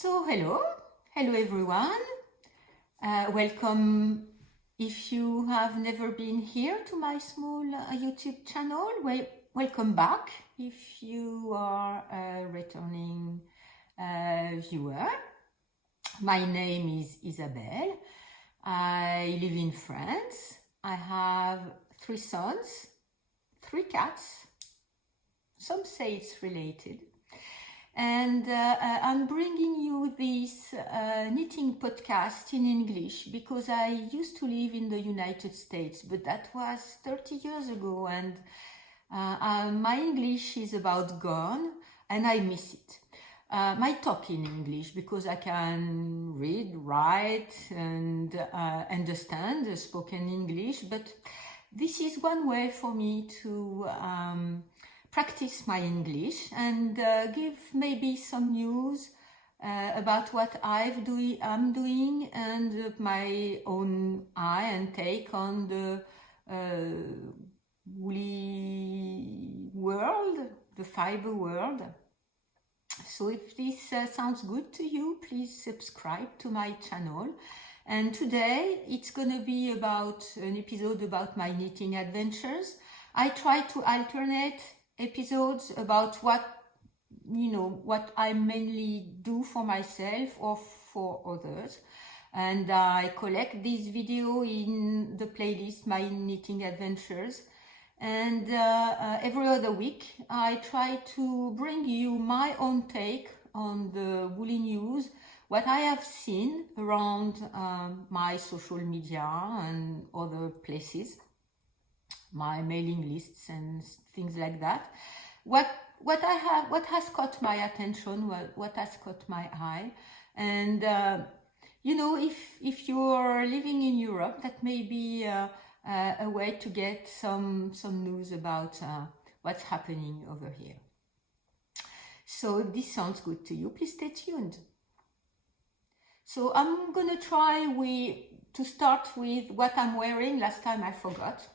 Hello everyone. Welcome if you have never been here to my small YouTube channel. Welcome back if you are a returning viewer. My name is Isabelle. I live in France. I have 3 sons, 3 cats. Some say it's related. And I'm bringing you this knitting podcast in English because I used to live in the United States, but that was 30 years ago, and my English is about gone, and I miss it. My talk in English because I can read, write, and understand the spoken English, but this is one way for me to practice my English and give maybe some news about what I'm doing and my own eye and take on the woolly world, the fiber world. So if this sounds good to you, please subscribe to my channel. And today it's gonna be about an episode about my knitting adventures. I try to alternate episodes about what I mainly do for myself or for others, and I collect this video in the playlist My Knitting Adventures, and every other week I try to bring you my own take on the woolly news, what I have seen around my social media and other places, my mailing lists and things like that. What has caught my attention, what has caught my eye, and if you're living in Europe, that may be a way to get some news about what's happening over here. So if this sounds good to you, please stay tuned. So I'm gonna try to start with what I'm wearing. Last time I forgot.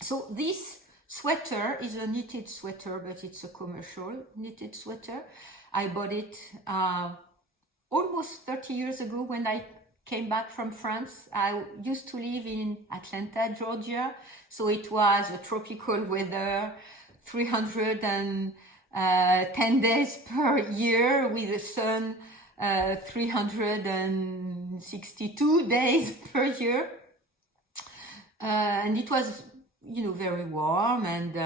So this sweater is a knitted sweater, but it's a commercial knitted sweater. I bought it almost 30 years ago when I came back from France. I used to live in Atlanta, Georgia, so it was a tropical weather, 310 days per year with the sun, 362 days per year, and it was very warm, and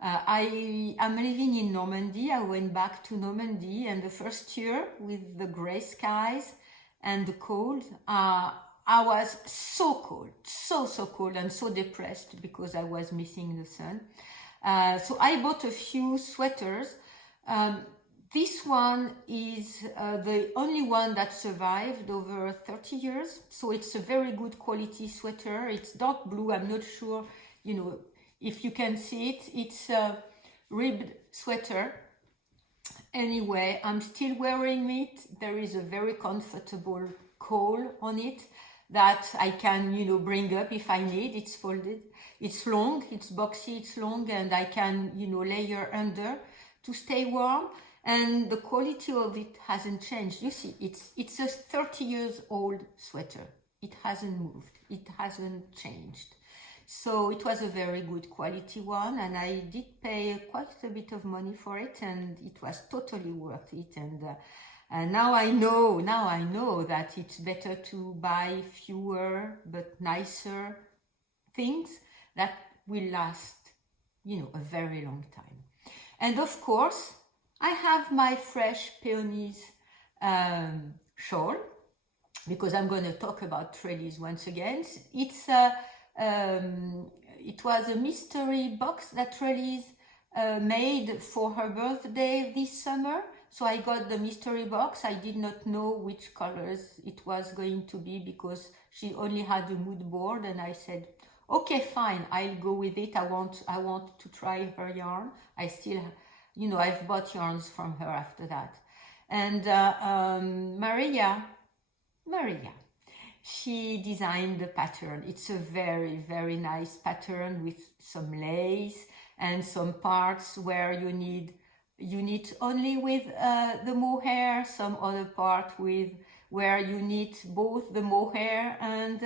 I'm living in Normandy. I went back to Normandy, and the first year with the gray skies and the cold, I was so cold, so cold, and so depressed because I was missing the sun. So I bought a few sweaters. This one is the only one that survived over 30 years, so it's a very good quality sweater. It's dark blue. I'm not sure if you can see it. It's a ribbed sweater. Anyway, I'm still wearing it. There is a very comfortable collar on it that I can, bring up if I need. It's folded. It's long, it's boxy, it's long, and I can, layer under to stay warm. And the quality of it hasn't changed. You see, it's a 30 years old sweater. It hasn't moved. It hasn't changed. So it was a very good quality one, and I did pay quite a bit of money for it, and it was totally worth it. And now I know that it's better to buy fewer but nicer things that will last, a very long time. And of course, I have my fresh peonies shawl, because I'm going to talk about Trellis once again. It was a mystery box that Trellis made for her birthday this summer. So I got the mystery box. I did not know which colors it was going to be because she only had a mood board, and I said, okay, fine, I'll go with it. I want to try her yarn. I still, I've bought yarns from her after that. And Maria, she designed the pattern. It's a very, very nice pattern with some lace and some parts where you need you knit only with the mohair, some other part with where you knit both the mohair and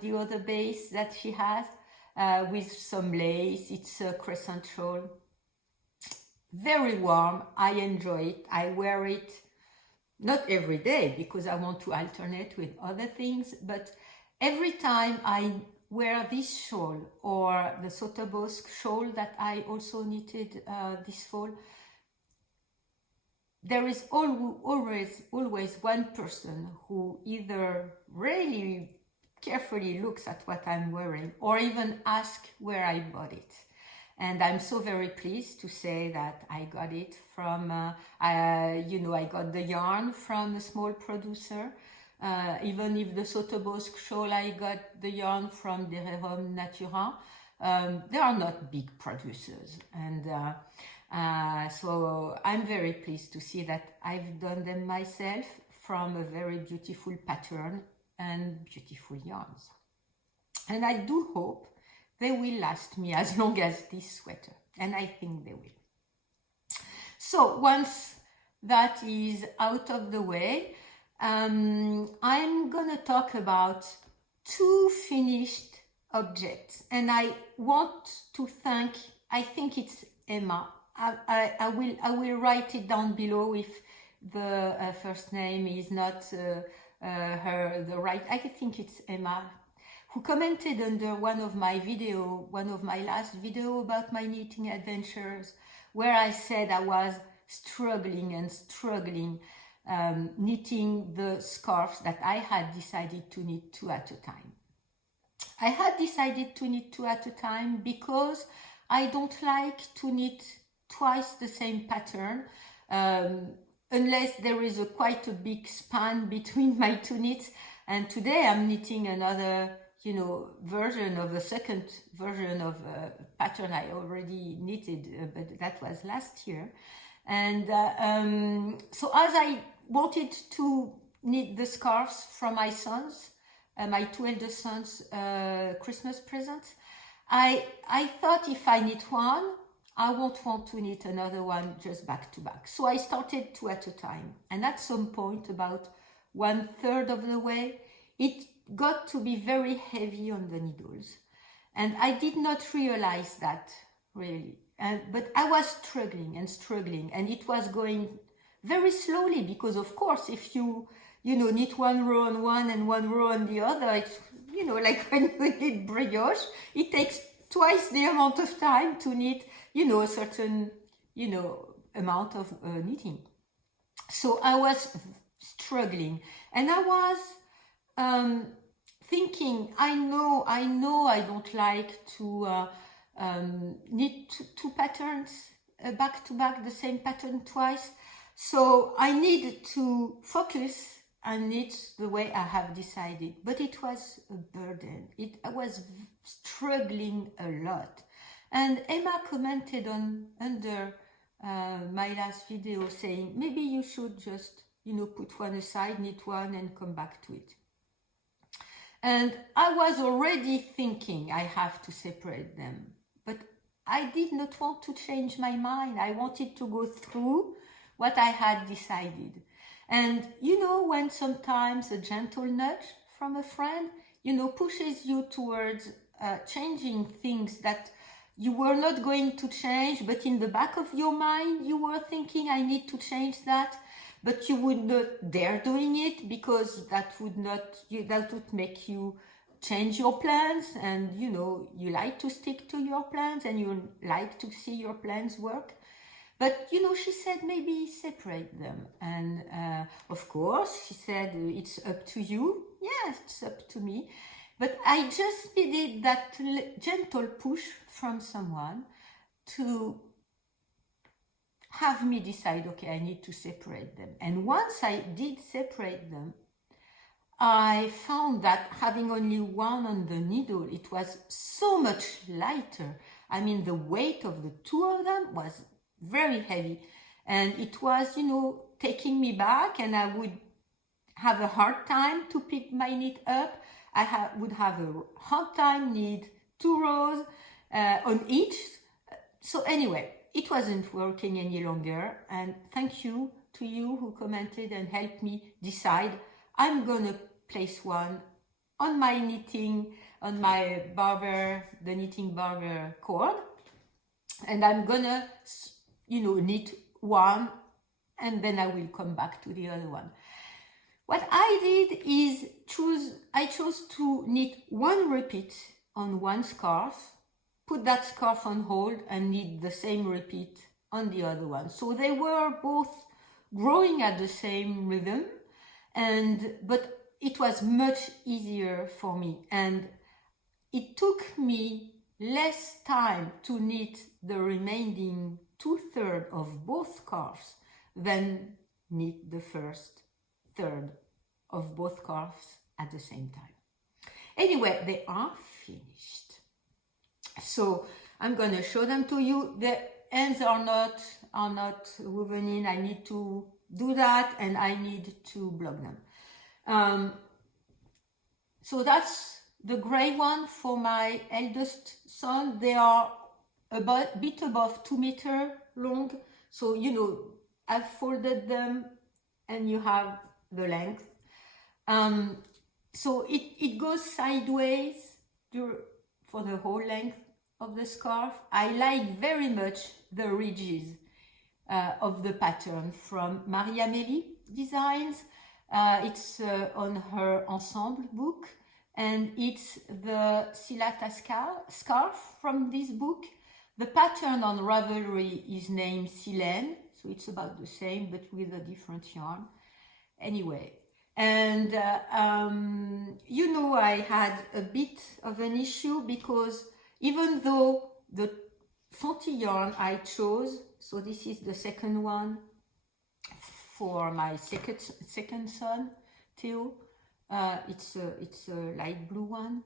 the other base that she has with some lace. It's a crescent shawl. Very warm. I enjoy it. I wear it not every day because I want to alternate with other things, but every time I wear this shawl or the Sotabosc shawl that I also knitted this fall, there is always one person who either really carefully looks at what I'm wearing or even asks where I bought it. And I'm so very pleased to say that I got it from, I got the yarn from a small producer. Even if the Sotabosc shawl, I got the yarn from Derehom Natura. They are not big producers. And so I'm very pleased to see that I've done them myself from a very beautiful pattern and beautiful yarns. And I do hope they will last me as long as this sweater, and I think they will. So once that is out of the way, I'm gonna talk about 2 finished objects, and I want to thank, I think it's Emma. I will write it down below if the first name is not the right. I think it's Emma, who commented under one of my last video about my knitting adventures, where I said I was struggling knitting the scarves that I had decided to knit 2 at a time. I had decided to knit 2 at a time because I don't like to knit twice the same pattern unless there is quite a big span between my 2 knits. And today I'm knitting another version of the second version of a pattern I already knitted, but that was last year. And so as I wanted to knit the scarves from my sons, my 2 elder sons' Christmas presents, I thought if I knit one, I won't want to knit another one just back to back. So I started 2 at a time. And at some point, about 1/3 of the way, it got to be very heavy on the needles. And I did not realize that really. But I was struggling, and it was going very slowly because, of course, if you knit one row on one and one row on the other, it's, like when you knit brioche, it takes twice the amount of time to knit, a certain, amount of knitting. So I was struggling, and I was thinking, I know I don't like to knit 2 patterns back to back, the same pattern twice. So I need to focus and knit the way I have decided. But it was a burden. I was struggling a lot. And Emma commented under my last video saying, maybe you should just, put one aside, knit one and come back to it. And I was already thinking I have to separate them. But I did not want to change my mind. I wanted to go through what I had decided. And when sometimes a gentle nudge from a friend, pushes you towards changing things that you were not going to change, but in the back of your mind, you were thinking, I need to change that, but you would not dare doing it because that would make you change your plans, and you like to stick to your plans and you like to see your plans work. But she said maybe separate them, and of course she said it's up to you. Yes, it's up to me, but I just needed that gentle push from someone to have me decide, okay, I need to separate them. And once I did separate them, I found that having only one on the needle, it was so much lighter. I mean, the weight of the 2 of them was very heavy, and it was, taking me back, and I would have a hard time to pick my knit up. I would have a hard time knit 2 rows on each. So anyway, it wasn't working any longer. And thank you to you who commented and helped me decide I'm gonna place one on my knitting, on my barber, the knitting barber cord, and I'm gonna, knit one, and then I will come back to the other one. What I did is I chose to knit one repeat on one scarf, put that scarf on hold, and knit the same repeat on the other one. So they were both growing at the same rhythm, but it was much easier for me, and it took me less time to knit the remaining 2/3 of both scarves than knit the first third of both scarves at the same time. Anyway, they are finished. So I'm going to show them to you. The ends are not woven in. I need to do that, and I need to block them. So that's the gray one for my eldest son. They are a bit above 2 meters long. So, I've folded them and you have the length. So it goes sideways for the whole length of the scarf. I like very much the ridges of the pattern from Marie-Amélie Designs. It's on her ensemble book, and it's the Silata scarf from this book. The pattern on Ravelry is named Silène, so it's about the same but with a different yarn. Anyway, and I had a bit of an issue because even though the Fonty yarn I chose, so this is the second one for my second son, Theo. It's a light blue one.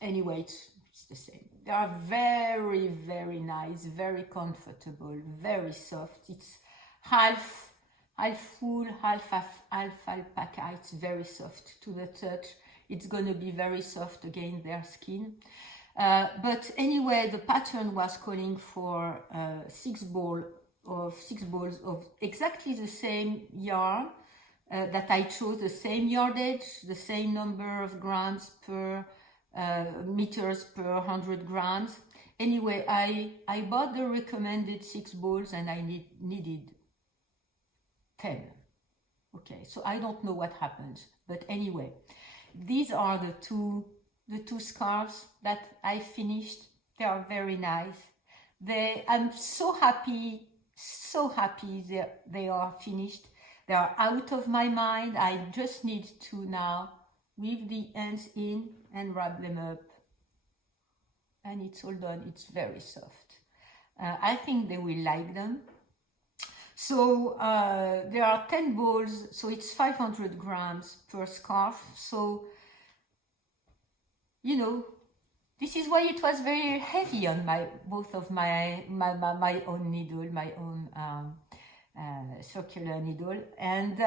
Anyway, it's the same. They are very, very nice, very comfortable, very soft. It's half wool, half alpaca. It's very soft to the touch. It's going to be very soft against their skin. But anyway, the pattern was calling for 6 balls of exactly the same yarn that I chose, the same yardage, the same number of grams per meters per 100 grams. Anyway, I bought the recommended 6 balls and I needed 10. Okay, so I don't know what happened, but anyway, these are the two scarves that I finished. They are very nice. I'm so happy they are finished. They are out of my mind. I just need to now weave the ends in and wrap them up, and it's all done. It's very soft. I think they will like them. So there are 10 balls, so it's 500 grams per scarf. So this is why it was very heavy on both of my own needle, my own circular needle, and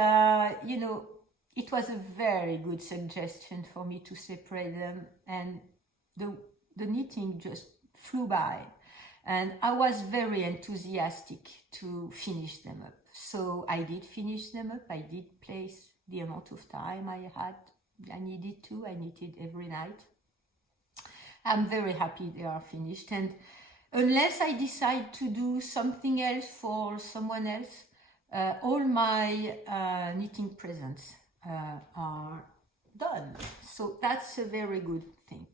it was a very good suggestion for me to separate them, and the knitting just flew by, and I was very enthusiastic to finish them up. So I did finish them up. I did place the amount of time I needed to. I knitted every night. I'm very happy they are finished, and unless I decide to do something else for someone else, all my knitting presents are done. So that's a very good thing.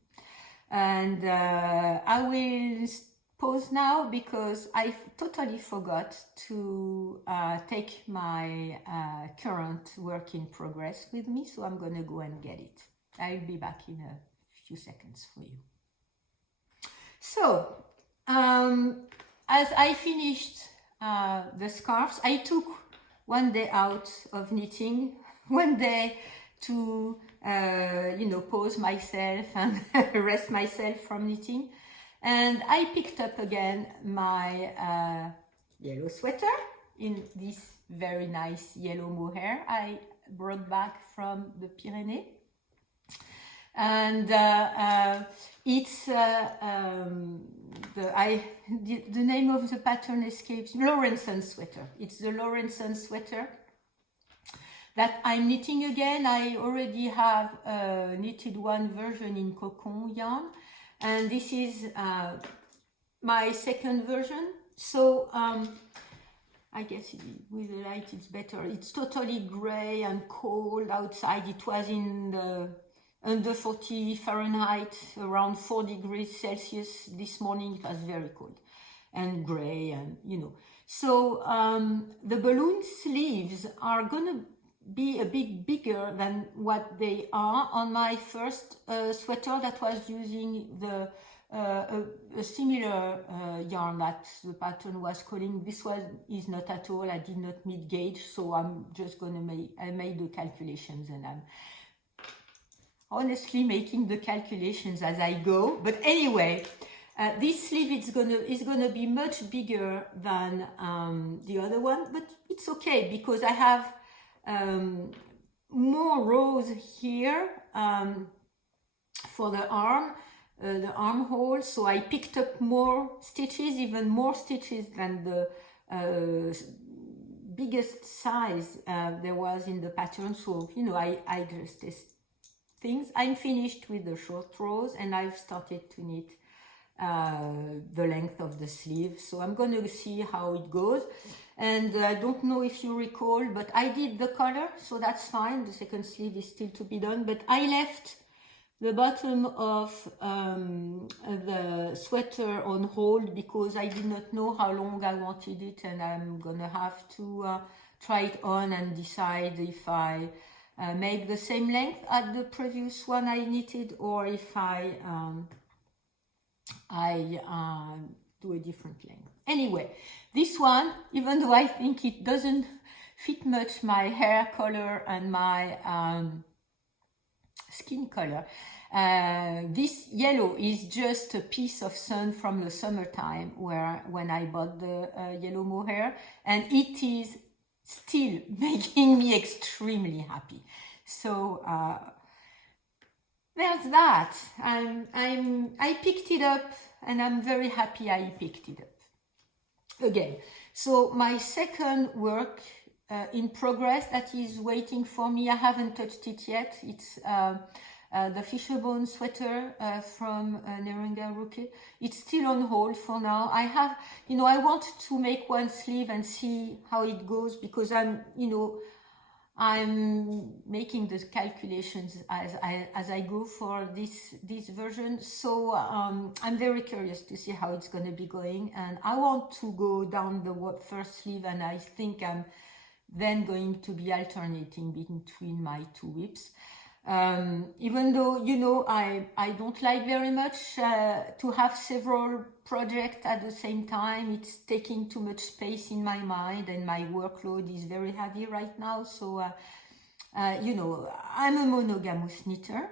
And I will pause now because I totally forgot to take my current work in progress with me, so I'm going to go and get it. I'll be back in a few seconds for you. So, as I finished the scarves, I took one day out of knitting, one day to, pause myself and rest myself from knitting. And I picked up again my yellow sweater in this very nice yellow mohair I brought back from the Pyrenees. and it's the name of the pattern escapes. Lawrenson sweater. It's the Lawrenson sweater that I'm knitting again. I already have knitted one version in cocoon yarn, and this is my second version. So I guess with the light it's better. It's totally gray and cold outside. It was in the under 40 Fahrenheit, around 4 degrees Celsius this morning. It was very cold and gray, and So the balloon sleeves are gonna be a bit bigger than what they are on my first sweater that was using the a similar yarn that the pattern was calling. This one is not at all. I did not meet gauge, so I'm just gonna I made the calculations, and I'm honestly making the calculations as I go. But anyway, this sleeve is gonna be much bigger than the other one, but it's okay because I have more rows here for the armhole, so I picked up more stitches, even more stitches than the biggest size there was in the pattern. So I just test things. I'm finished with the short rows, and I've started to knit the length of the sleeve, so I'm going to see how it goes. And I don't know if you recall, but I did the color, so that's fine. The second sleeve is still to be done, but I left the bottom of the sweater on hold because I did not know how long I wanted it, and I'm gonna have to try it on and decide if I make the same length as the previous one I knitted, or if I do a different length. Anyway, this one, even though I think it doesn't fit much my hair color and my skin color, this yellow is just a piece of sun from the summertime when I bought the yellow mohair, and it is still making me extremely happy. So there's that. I picked it up, and I'm very happy I picked it up again. So my second work in progress that is waiting for me, I haven't touched it yet. It's the Fisherbone sweater from Neringa Rookie. It's still on hold for now. I have, I want to make one sleeve and see how it goes, because I'm making the calculations as I go for this version. So I'm very curious to see how it's going to be going, and I want to go down the first sleeve, and I think I'm then going to be alternating between my two whips. Even though I don't like very much to have several projects at the same time. It's taking too much space in my mind, and my workload is very heavy right now. So I'm a monogamous knitter,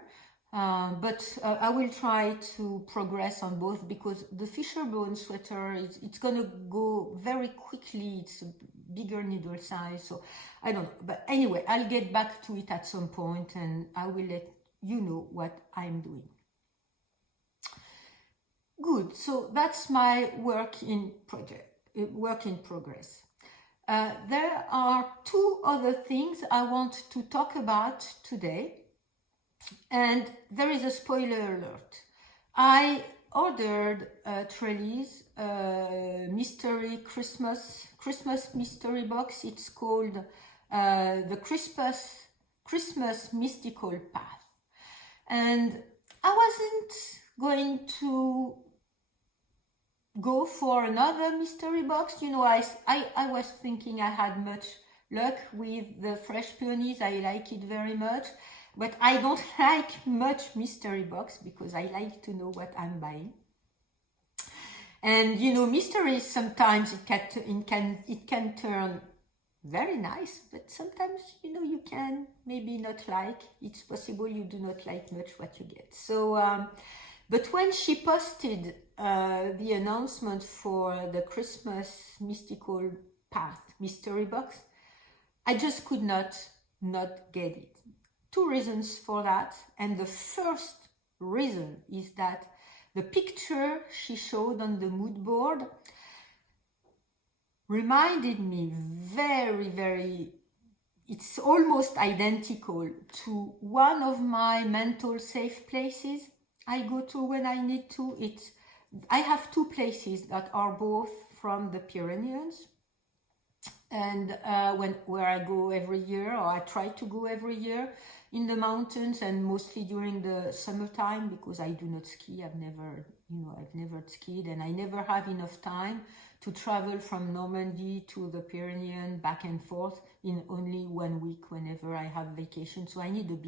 but I will try to progress on both, because the Fisherbone sweater it's gonna go very quickly. It's a bigger needle size, so I don't know. But anyway, I'll get back to it at some point, and I will let you know what I'm doing. Good, so that's my work in progress. There are two other things I want to talk about today, and there is a spoiler alert. I ordered Trellis mystery Christmas mystery box. It's called the Christmas Mystical Path, and I wasn't going to go for another mystery box. I was thinking I had much luck with the Fresh Peonies. I like it very much, but I don't like much mystery box because I like to know what I'm buying. And mysteries sometimes it can turn very nice, but sometimes you can maybe not like. It's possible you do not like much what you get. So but when she posted the announcement for the Christmas Mystical Path mystery box, I just could not get it. two reasons for that. And the first reason is that the picture she showed on the mood board reminded me very, it's almost identical to one of my mental safe places I go to when I need to. I have two places that are both from the Pyrenees, and where I go every year, or I try to go every year, in the mountains, and mostly during the summertime, because I do not ski. I've never skied, and I never have enough time to travel from Normandy to the Pyrenees back and forth in only 1 week whenever I have vacation. So I need a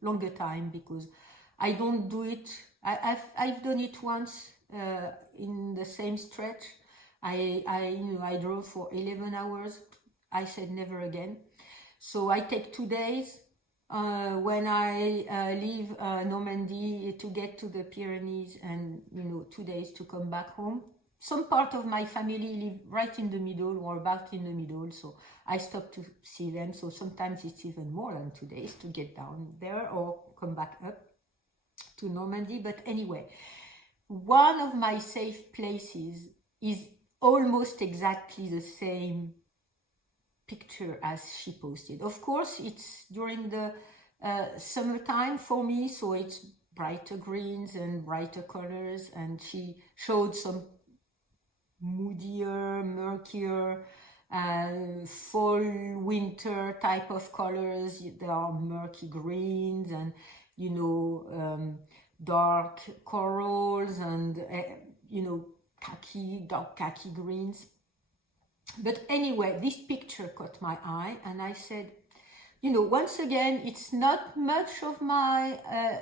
longer time, because I don't do it. I've done it once in the same stretch. I drove for 11 hours. I said never again. So I take 2 days when I leave Normandy to get to the Pyrenees, and 2 days to come back home. Some part of my family live right in the middle, or about in the middle, so I stop to see them. So sometimes it's even more than 2 days to get down there or come back up to Normandy. But anyway, one of my safe places is almost exactly the same picture as she posted. Of course, it's during the summertime for me, so it's brighter greens and brighter colors, and she showed some moodier, murkier, fall, winter type of colors. There are murky greens and dark corals and dark khaki greens. But anyway, this picture caught my eye, and I said, once again, it's not much of my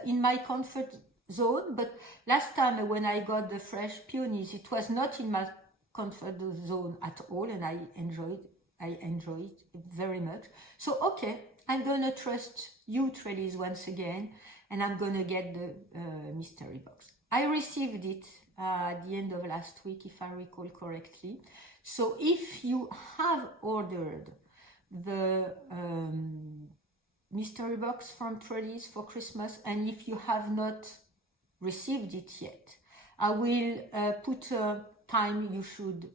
in my comfort zone. But last time when I got the fresh peonies, it was not in my comfort zone at all, and I enjoyed it very much. So okay, I'm gonna trust you, Trellis, once again, and I'm gonna get the mystery box. I received it at the end of last week, if I recall correctly. So if you have ordered the mystery box from Trellis for Christmas, and if you have not received it yet, I will put a time you should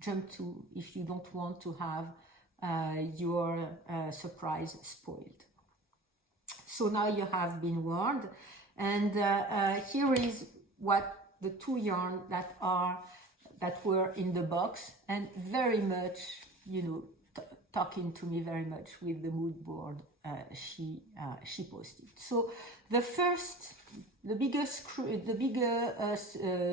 jump to if you don't want to have your surprise spoiled. So now you have been warned, and here is what the two yarns that were in the box, and very much, talking to me very much with the mood board she posted. So the bigger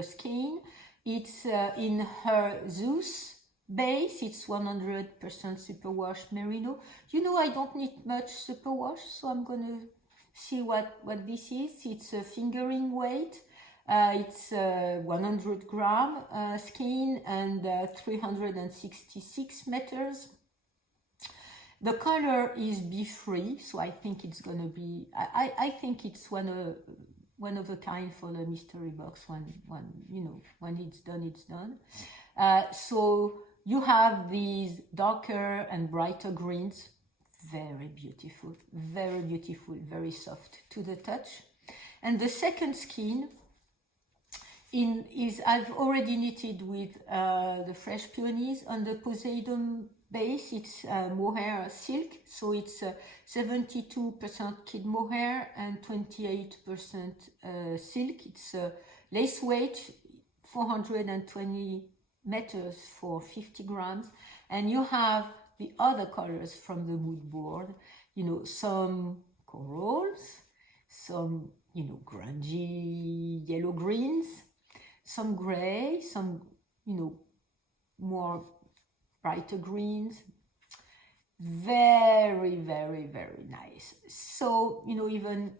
skein, it's in her Zeus base. It's 100% superwash merino. I don't need much superwash, so I'm gonna see what this is. It's a fingering weight. It's 100 gram skein and 366 meters. The color is B3, so I think it's gonna be. I think it's one of a kind for the mystery box. When it's done, it's done. So you have these darker and brighter greens, very beautiful, very soft to the touch. And the second skein is I've already knitted with the fresh peonies on the Poseidon base. It's mohair silk, so it's 72% kid mohair and 28% silk. It's lace weight 420 meters for 50 grams, and you have the other colors from the mood board. Some corals, some grungy yellow greens, some gray, some more brighter greens. Very nice. So even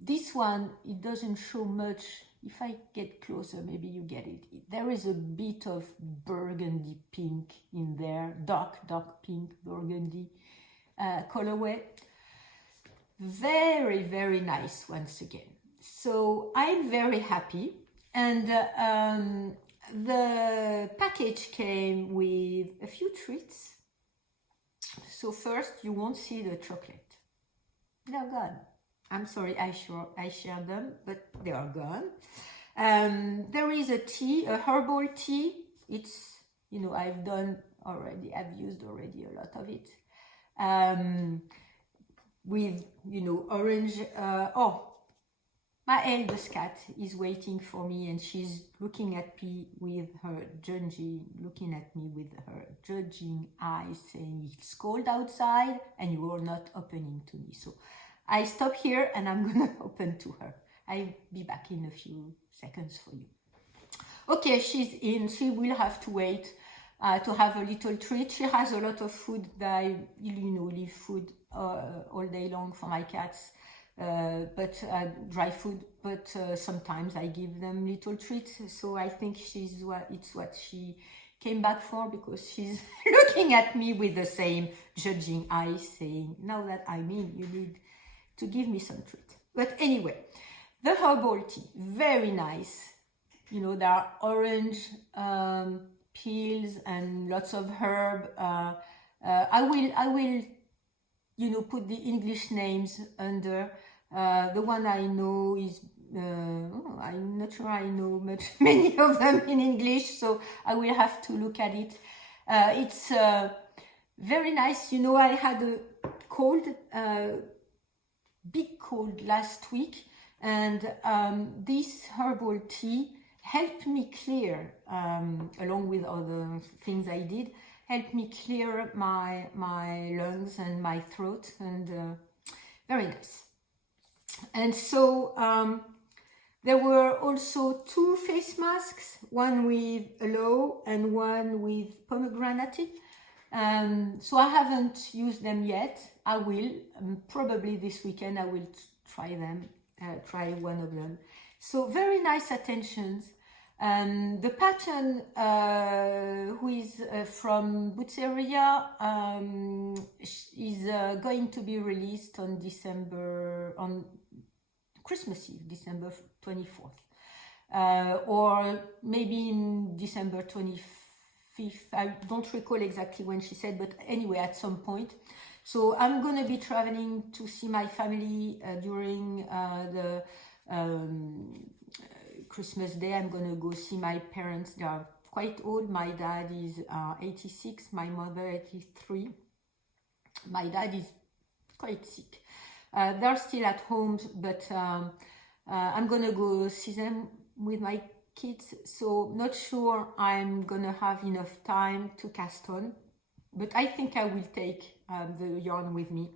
this one, it doesn't show much. If I get closer, maybe you get it. There is a bit of burgundy pink in there, dark pink burgundy colorway. Very nice once again. So I'm very happy, and the package came with a few treats. So first, you won't see the chocolate. They're gone. I'm sorry, I shared them, but they are gone. There is a tea, a herbal tea. It's, I've used already a lot of it. With, orange, my eldest cat is waiting for me, and she's looking at me with her judging eyes, saying it's cold outside and you are not opening to me. So I stop here and I'm gonna open to her. I'll be back in a few seconds for you. Okay, she's in. She will have to wait to have a little treat. She has a lot of food that I, leave food all day long for my cats. But dry food, but sometimes I give them little treats. So I think it's what she came back for, because she's looking at me with the same judging eyes, saying, now that I'm in, you need to give me some treat. But anyway, the herbal tea, very nice. There are orange peels and lots of herb. I will put the English names under. The one I know is, I'm not sure I know many of them in English, so I will have to look at it. It's very nice. I had a cold, big cold last week, and this herbal tea helped me clear, along with other things I did, helped me clear my lungs and my throat, and very nice. And so there were also 2 face masks, one with aloe and one with pomegranate. So I haven't used them yet. I will, probably this weekend I will try one of them. So very nice attentions. The pattern, who is from Butzeria, is going to be released on Christmas Eve, December 24th, or maybe in December 25th. I don't recall exactly when she said, but anyway, at some point. So I'm going to be traveling to see my family during the Christmas Day. I'm going to go see my parents. They are quite old. My dad is 86, my mother 83. My dad is quite sick. They're still at home, but I'm going to go see them with my kids. So not sure I'm going to have enough time to cast on, but I think I will take the yarn with me.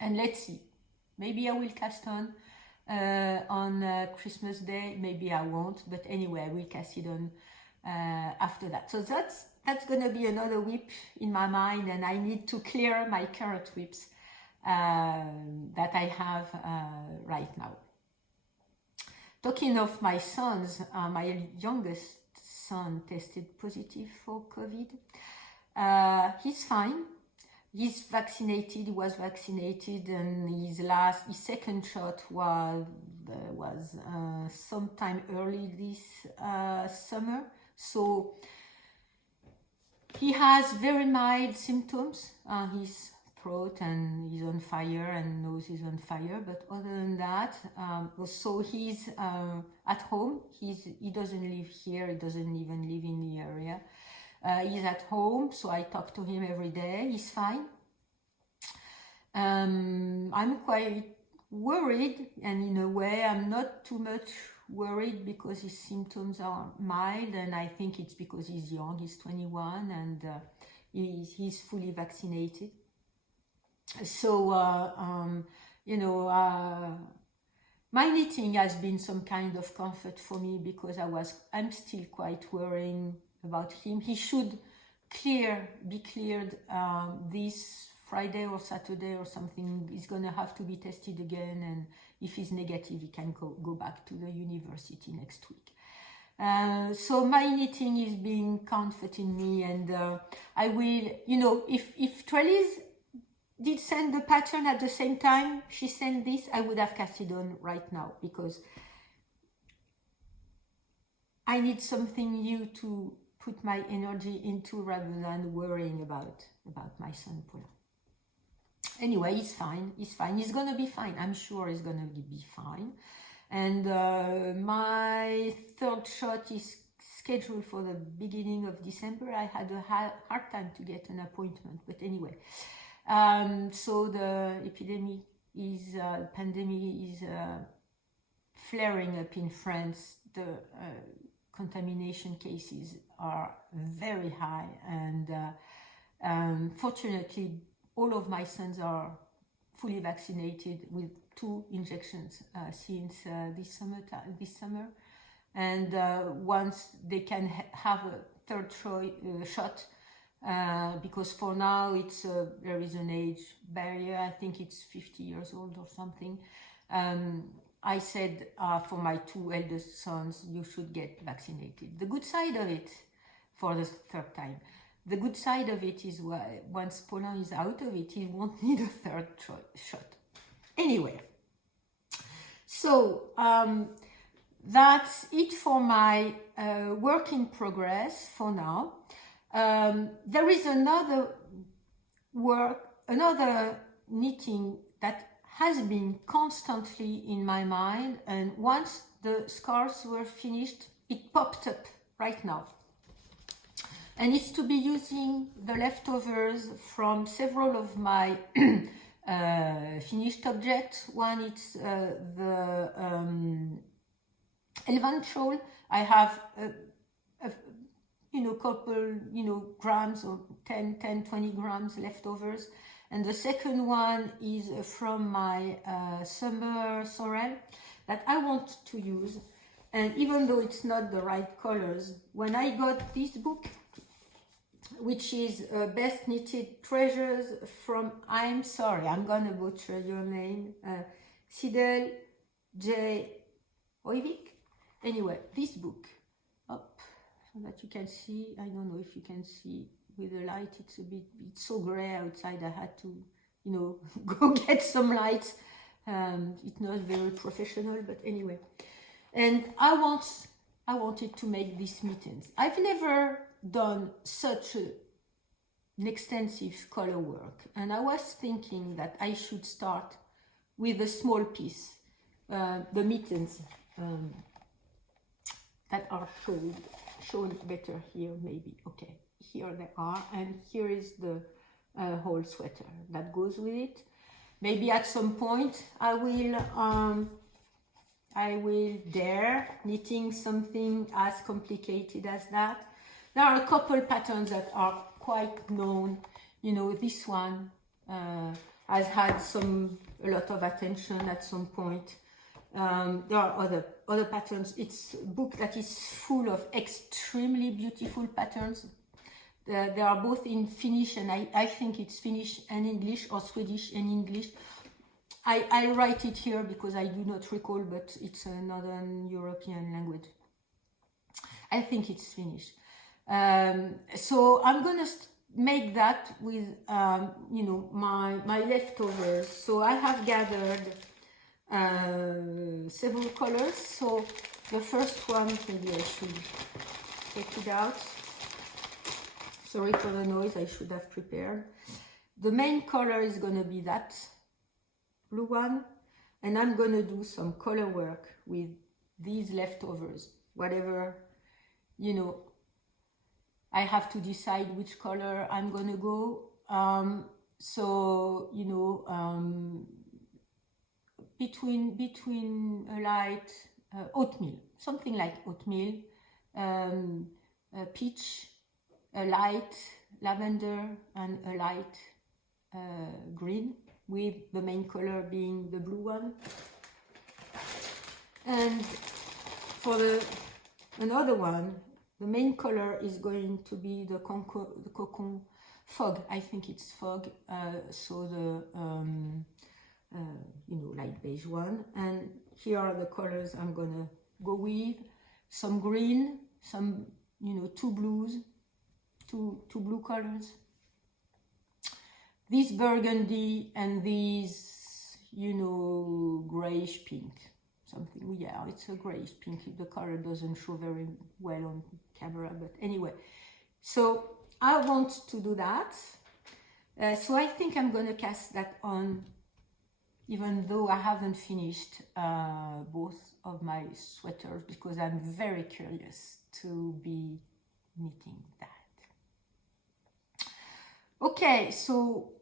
And let's see. Maybe I will cast on Christmas Day, maybe I won't, but anyway, I will cast it on after that. So that's gonna be another whip in my mind, and I need to clear my current whips that I have right now. Talking of my sons, my youngest son tested positive for COVID. He's fine. He's vaccinated. He was vaccinated, and his second shot was sometime early this summer. So he has very mild symptoms. His throat and is on fire, and nose is on fire. But other than that, so he's at home. He doesn't live here. He doesn't even live in the area. He's at home, so I talk to him every day. He's fine. I'm quite worried, and in a way I'm not too much worried because his symptoms are mild, and I think it's because he's young. He's 21, and he's fully vaccinated. So my knitting has been some kind of comfort for me, because I'm still quite worrying about him. He should be cleared this Friday or Saturday or something. He's gonna have to be tested again, and if he's negative, he can go back to the university next week. So my knitting is being comforting me, and I will, if Trellis did send the pattern at the same time she sent this, I would have cast it on right now, because I need something new to put my energy into rather than worrying about my son Paulin. Anyway, he's fine. He's fine. He's gonna be fine. I'm sure he's gonna be fine. And my third shot is scheduled for the beginning of December. I had a hard time to get an appointment, but anyway. So the pandemic is flaring up in France. The contamination cases are very high, and fortunately, all of my sons are fully vaccinated with 2 injections since this summer, and once they can have a third shot, because for now there is an age barrier. I think it's 50 years old or something. I said for my 2 eldest sons, you should get vaccinated. The good side of it, for the third time, the good side of it is once Paulin is out of it, he won't need a third shot. Anyway, so that's it for my work in progress for now. There is another knitting that has been constantly in my mind, and once the scarves were finished, it popped up right now. And it's to be using the leftovers from several of my finished objects. One is the elephant shawl. I have couple grams or 10-20 grams leftovers. And the second one is from my summer sorrel that I want to use. And even though it's not the right colors, when I got this book, which is Best Knitted Treasures from, I'm sorry, I'm gonna butcher your name, Sidel J. Oivik. Anyway, this book, up so that you can see. I don't know if you can see with the light. It's so gray outside. I had to, go get some light. It's not very professional, but anyway. And I wanted to make these mittens. I've never done such an extensive color work, and I was thinking that I should start with a small piece, the mittens that are shown better here, maybe. Okay, here they are, and here is the whole sweater that goes with it. Maybe at some point I will dare knitting something as complicated as that. There are a couple patterns that are quite known. This one has had a lot of attention at some point. There are other patterns. It's a book that is full of extremely beautiful patterns. They are both in Finnish, and I think it's Finnish and English, or Swedish and English. I write it here because I do not recall, but it's a Northern European language. I think it's Finnish. So I'm gonna make that with my leftovers. So I have gathered several colors. So the first one, maybe I should take it out. Sorry for the noise, I should have prepared. The main color is gonna be that blue one, and I'm gonna do some color work with these leftovers. Whatever, I have to decide which color I'm gonna go. Between a light oatmeal, something like oatmeal, peach, a light lavender, and a light green, with the main color being the blue one. And for another one, the main color is going to be the cocon fog. I think it's fog. So the light beige one. And here are the colors I'm gonna go with: some green, some two blues, two blue colors. This burgundy and these grayish pink. something. Yeah, it's a grayish pink. The color doesn't show very well on camera, but anyway. So I want to do that. So I think I'm gonna cast that on, even though I haven't finished both of my sweaters, because I'm very curious to be knitting that. Okay, so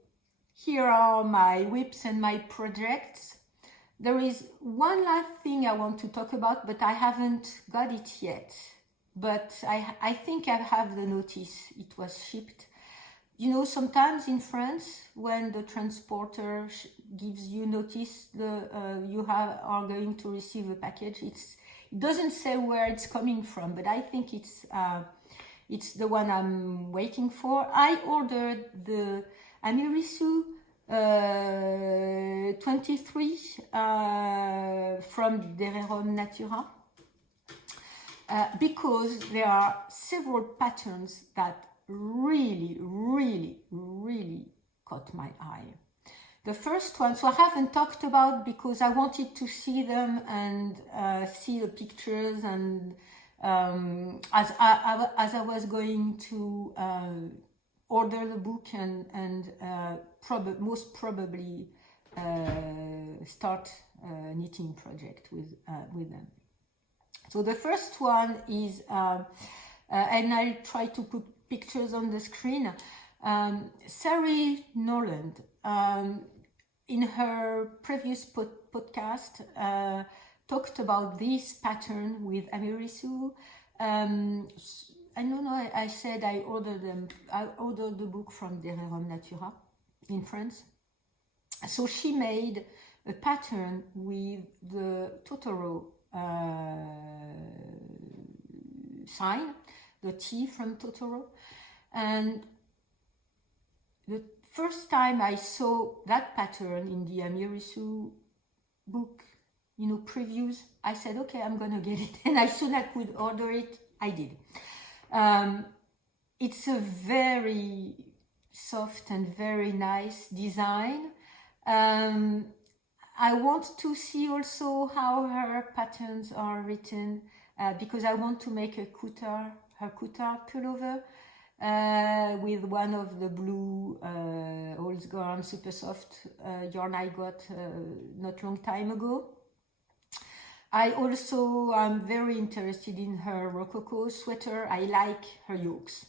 here are my whips and my projects. There is one last thing I want to talk about, but I haven't got it yet. But I think I have the notice. It was shipped. You know, sometimes in France, when the transporter gives you notice you are going to receive a package, it doesn't say where it's coming from, but I think it's the one I'm waiting for. I ordered the Amirisu 23 from Dererom Natura. Because there are several patterns that really caught my eye. The first one, so I haven't talked about because I wanted to see them and see the pictures, and as I was going to order the book and most probably start a knitting project with them. So the first one is, and I'll try to put pictures on the screen. Sari Noland, in her previous podcast, talked about this pattern with Amirisu. I don't know, I said I ordered the book from Dererom Natura in France. So she made a pattern with the Totoro sign, the T from Totoro. And the first time I saw that pattern in the Amirisu book, you know, previews, I said, okay, I'm gonna get it. And as soon as I could order it, I did. It's a very soft and very nice design. I want to see also how her patterns are written, because I want to make her kutar pullover with one of the blue Holzgarn super soft yarn I got not long time ago. I also am very interested in her Rococo sweater. I like her yokes,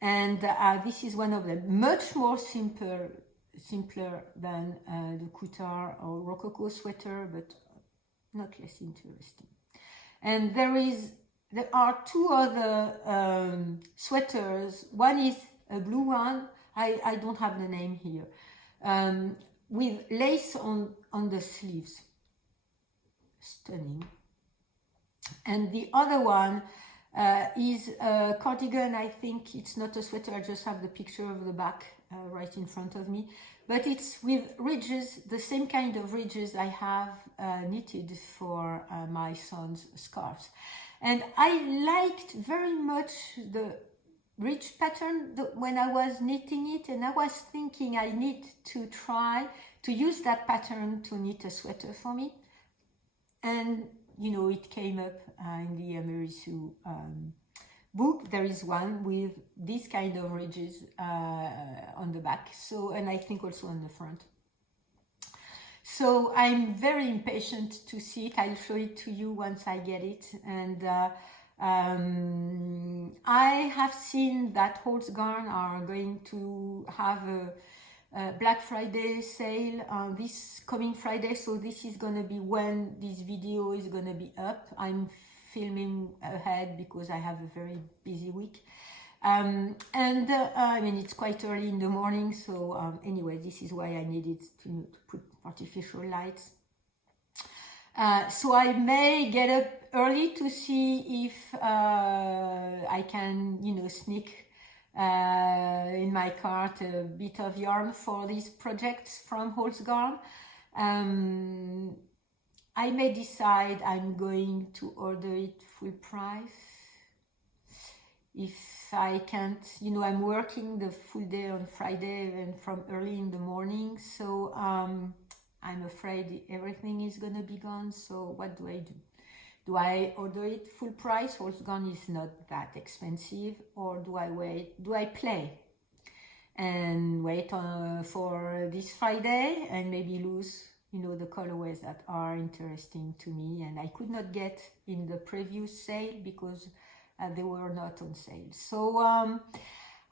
and this is one of them, much more simpler than the Kutar or Rococo sweater, but not less interesting. And there are two other sweaters. One is a blue one, I don't have the name here, with lace on the sleeves. Stunning. And the other one is a cardigan. I think it's not a sweater, I just have the picture of the back right in front of me, but it's with ridges, the same kind of ridges I have knitted for my son's scarves. And I liked very much the ridge pattern when I was knitting it, and I was thinking I need to try to use that pattern to knit a sweater for me. And you know, it came up in the Amirisu book. There is one with this kind of ridges on the back, so, and I think also on the front. So I'm very impatient to see it. I'll show it to you once I get it. And I have seen that Holzgarn are going to have a Black Friday sale this coming Friday, so this is gonna be when this video is gonna be up. I'm filming ahead because I have a very busy week, I mean, it's quite early in the morning, so anyway, this is why I needed to put artificial lights. So I may get up early to see if I can, you know, sneak in my cart a bit of yarn for these projects from Holzgarn. I may decide I'm going to order it full price. If I can't, you know, I'm working the full day on Friday and from early in the morning, so I'm afraid everything is gonna be gone, so what do I do? Do I order it full price? All's Gone is not that expensive. Or do I wait? Do I play and wait for this Friday and maybe lose, you know, the colorways that are interesting to me and I could not get in the previous sale because they were not on sale. So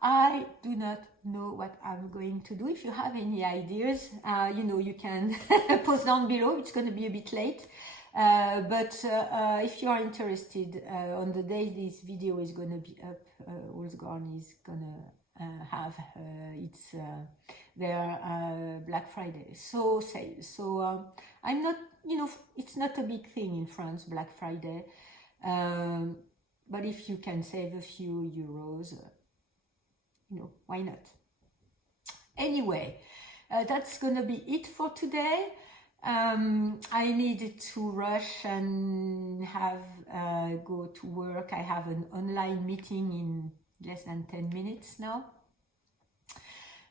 I do not know what I'm going to do. If you have any ideas, you know, you can post down below. It's going to be a bit late. But if you are interested, on the day this video is going to be up, All's Gone is going to have its their Black Friday sale. So I'm not, you know, it's not a big thing in France, Black Friday. But if you can save a few euros, you know, why not? Anyway, that's gonna be it for today. I needed to rush and have go to work. I have an online meeting in less than 10 minutes now.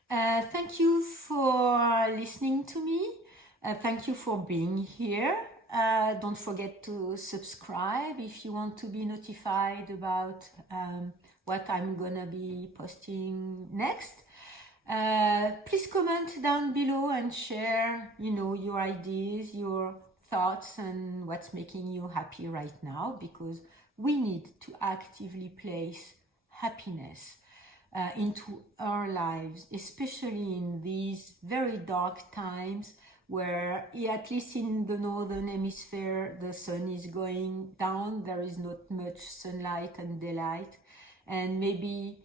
Thank you for listening to me. Thank you for being here. Don't forget to subscribe if you want to be notified about what I'm gonna be posting next. Please comment down below and share, you know, your ideas, your thoughts, and what's making you happy right now, because we need to actively place happiness into our lives, especially in these very dark times where, at least in the northern hemisphere, the sun is going down, there is not much sunlight and daylight, and maybe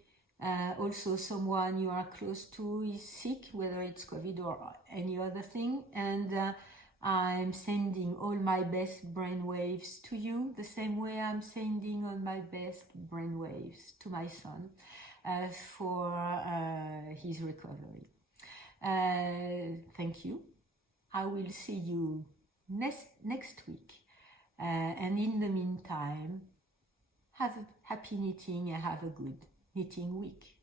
also someone you are close to is sick, whether it's COVID or any other thing, and I'm sending all my best brainwaves to you, the same way I'm sending all my best brainwaves to my son for his recovery. Thank you. I will see you next week, and in the meantime, have a happy knitting and have a good knitting week.